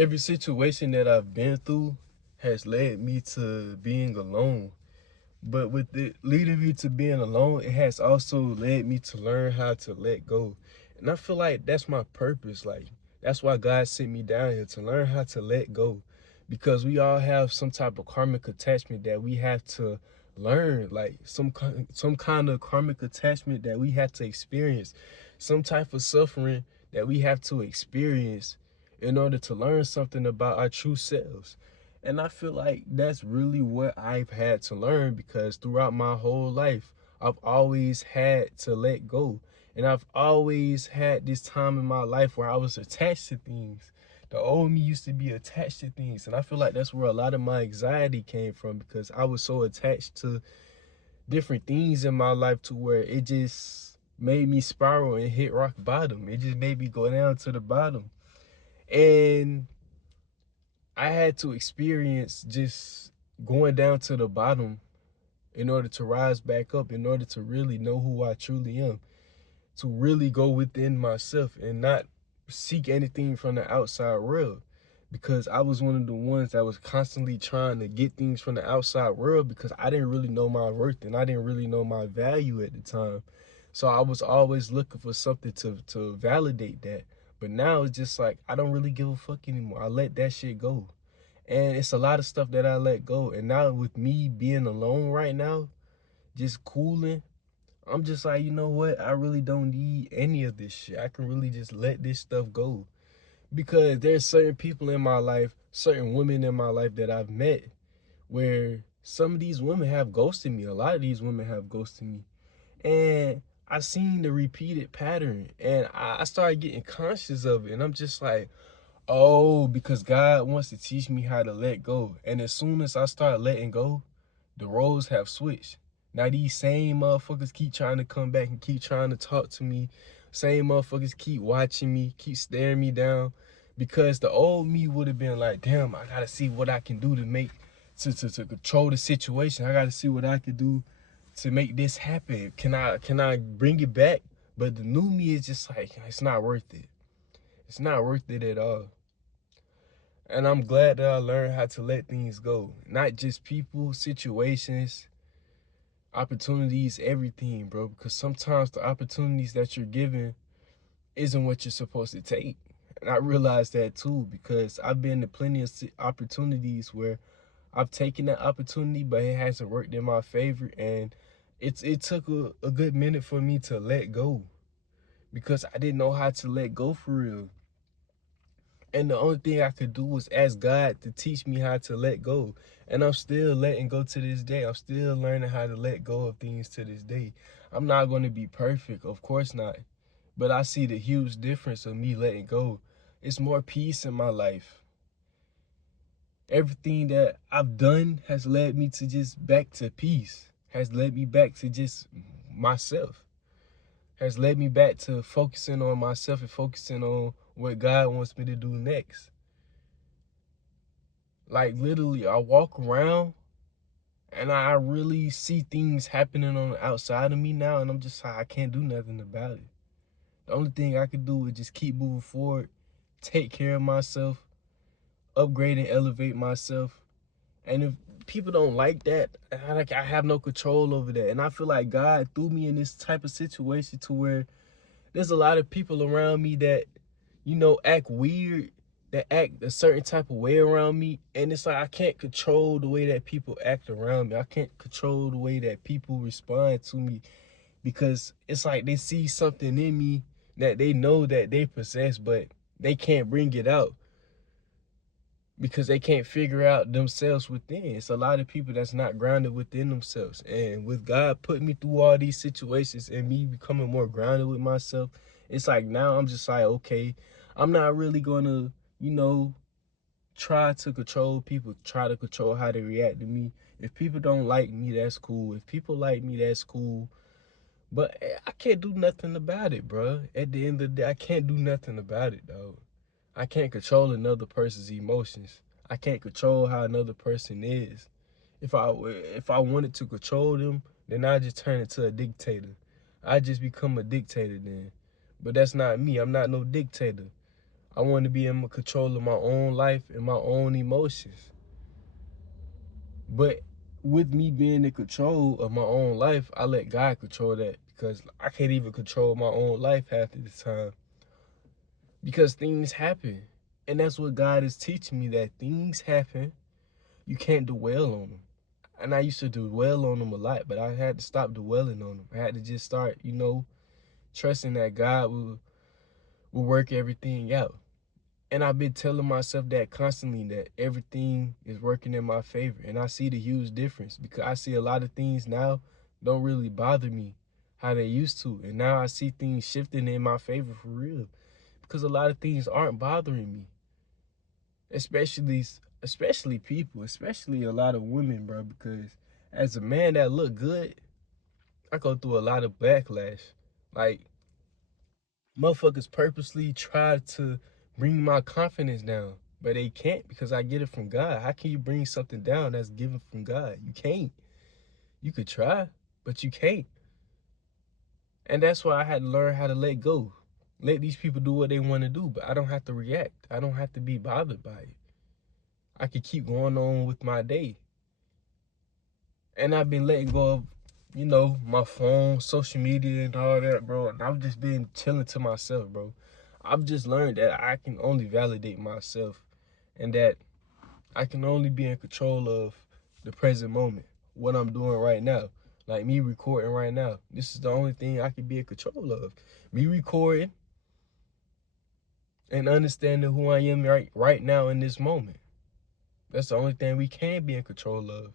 Every situation that I've been through has led me to being alone. But with it leading me to being alone, it has also led me to learn how to let go. And I feel like that's my purpose. Like, that's why God sent me down here to learn how to let go. Because we all have some type of karmic attachment that we have to learn, like some kind of karmic attachment that we have to experience, some type of suffering that we have to experience in order to learn something about our true selves. And I feel like that's really what I've had to learn, because throughout my whole life, I've always had to let go. And I've always had this time in my life where I was attached to things. The old me used to be attached to things. And I feel like that's where a lot of my anxiety came from, because I was so attached to different things in my life to where it just made me spiral and hit rock bottom. It just made me go down to the bottom. And I had to experience just going down to the bottom in order to rise back up, in order to really know who I truly am, to really go within myself and not seek anything from the outside world. Because I was one of the ones that was constantly trying to get things from the outside world, because I didn't really know my worth and I didn't really know my value at the time. So I was always looking for something to validate that. But now it's just like I don't really give a fuck anymore. I let that shit go. And it's a lot of stuff that I let go. And now with me being alone right now, just cooling, I'm just like, you know what? I really don't need any of this shit. I can really just let this stuff go. Because there's certain people in my life, certain women in my life that I've met where some of these women have ghosted me. A lot of these women have ghosted me. And I seen the repeated pattern, and I started getting conscious of it. And I'm just like, oh, because God wants to teach me how to let go. And as soon as I start letting go, the roles have switched. Now these same motherfuckers keep trying to come back and keep trying to talk to me. Same motherfuckers keep watching me, keep staring me down. Because the old me would have been like, damn, I gotta see what I can do to make to control the situation. I gotta see what I can do to make this happen. Can I bring it back? But the new me is just like, it's not worth it. It's not worth it at all. And I'm glad that I learned how to let things go. Not just people, situations, opportunities, everything, bro. Because sometimes the opportunities that you're given isn't what you're supposed to take. And I realized that too, because I've been to plenty of opportunities where I've taken that opportunity, but it hasn't worked in my favor. And it took a good minute for me to let go, because I didn't know how to let go for real. And the only thing I could do was ask God to teach me how to let go. And I'm still letting go to this day. I'm still learning how to let go of things to this day. I'm not going to be perfect, of course not. But I see the huge difference of me letting go. It's more peace in my life. Everything that I've done has led me to just back to peace, has led me back to just myself, has led me back to focusing on myself and focusing on what God wants me to do next. Like literally, I walk around and I really see things happening on the outside of me now, and I'm just like, I can't do nothing about it. The only thing I can do is just keep moving forward, take care of myself, upgrade and elevate myself. And if people don't like that, I have no control over that. And I feel like God threw me in this type of situation to where there's a lot of people around me that, act weird, that act a certain type of way around me. And it's like I can't control the way that people act around me. I can't control the way that people respond to me, because it's like they see something in me that they know that they possess, but they can't bring it out because they can't figure out themselves within. It's a lot of people that's not grounded within themselves. And with God putting me through all these situations and me becoming more grounded with myself, it's like now I'm just like, okay, I'm not really gonna, try to control people, try to control how they react to me. If people don't like me, that's cool. If people like me, that's cool. But I can't do nothing about it, bro. At the end of the day, I can't do nothing about it, dog. I can't control another person's emotions. I can't control how another person is. If I wanted to control them, then I just turn into a dictator. I just become a dictator then. But that's not me. I'm not no dictator. I want to be in control of my own life and my own emotions. But with me being in control of my own life, I let God control that, because I can't even control my own life half of the time, because things happen. And that's what God is teaching me, that things happen. You can't dwell on them. And I used to dwell on them a lot, but I had to stop dwelling on them. I had to just start, trusting that God will work everything out. And I've been telling myself that constantly, that everything is working in my favor. And I see the huge difference, because I see a lot of things now don't really bother me how they used to. And now I see things shifting in my favor for real, because a lot of things aren't bothering me. Especially people, especially a lot of women, bro, because as a man that look good, I go through a lot of backlash. Like, motherfuckers purposely try to bring my confidence down, but they can't, because I get it from God. How can you bring something down that's given from God? You can't. You could try, but you can't. And that's why I had to learn how to let go. Let these people do what they want to do, but I don't have to react. I don't have to be bothered by it. I could keep going on with my day. And I've been letting go of, my phone, social media and all that, bro. And I've just been chilling to myself, bro. I've just learned that I can only validate myself, and that I can only be in control of the present moment, what I'm doing right now. Like me recording right now. This is the only thing I can be in control of. Me recording and understanding who I am right now in this moment. That's the only thing we can be in control of.